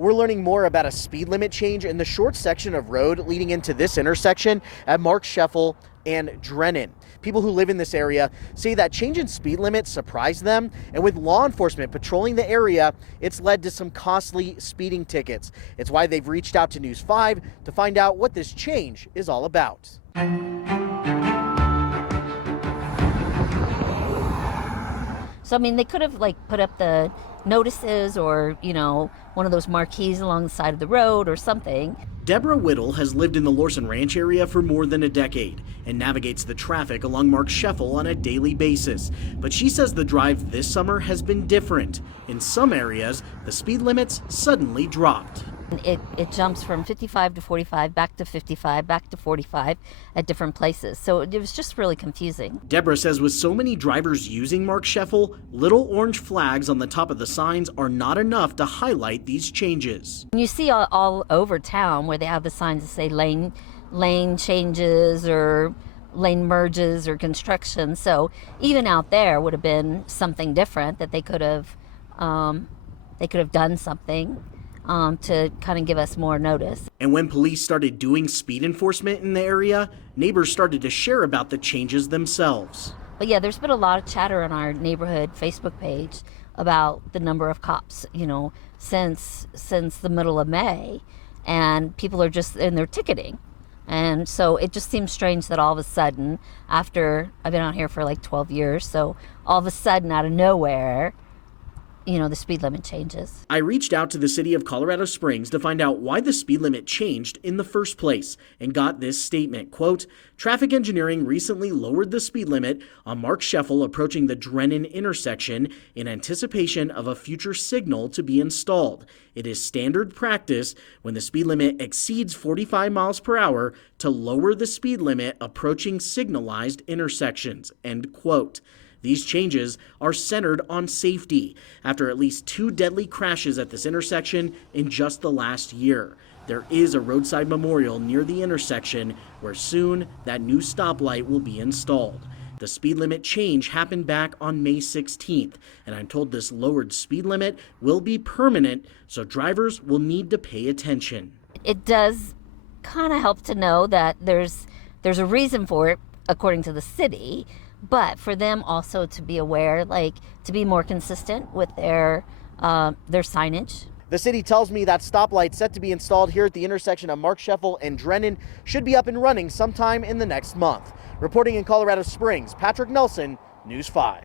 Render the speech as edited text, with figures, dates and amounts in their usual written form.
We're learning more about a speed limit change in the short section of road leading into this intersection at Marksheffel and Drennan. People who live in this area say that change in speed limit surprised them, and with law enforcement patrolling the area, it's led to some costly speeding tickets. It's why they've reached out to News 5 to find out what this change is all about. So, I mean, they could have put up the notices or, one of those marquees along the side of the road or something. Deborah Whittle has lived in the Lorson Ranch area for more than a decade and navigates the traffic along Marksheffel on a daily basis. But she says the drive this summer has been different. In some areas, the speed limits suddenly dropped. It jumps from 55 to 45, back to 55, back to 45 at different places. So it was just really confusing. Deborah says with so many drivers using Marksheffel, little orange flags on the top of the signs are not enough to highlight these changes. You see all over town where they have the signs that say lane changes or lane merges or construction. So even out there would have been something different that they could have done something to kind of give us more notice. And when police started doing speed enforcement in the area, neighbors started to share about the changes themselves. But yeah, there's been a lot of chatter on our neighborhood Facebook page about the number of cops, since the middle of May, and people are just in their ticketing. And so it just seems strange that all of a sudden, after I've been out here for like 12 years, so all of a sudden out of nowhere, the speed limit changes. I reached out to the city of Colorado Springs to find out why the speed limit changed in the first place and got this statement, quote, "Traffic engineering recently lowered the speed limit on Marksheffel approaching the Drennan intersection in anticipation of a future signal to be installed. It is standard practice when the speed limit exceeds 45 miles per hour to lower the speed limit approaching signalized intersections," end quote. These changes are centered on safety after at least 2 deadly crashes at this intersection in just the last year. There is a roadside memorial near the intersection where soon that new stoplight will be installed. The speed limit change happened back on May 16th, and I'm told this lowered speed limit will be permanent, so drivers will need to pay attention. It does kind of help to know that there's a reason for it, according to the city, but for them also to be aware, to be more consistent with their signage. The city tells me that stoplight set to be installed here at the intersection of Marksheffel and Drennan should be up and running sometime in the next month. Reporting in Colorado Springs, Patrick Nelson, News 5.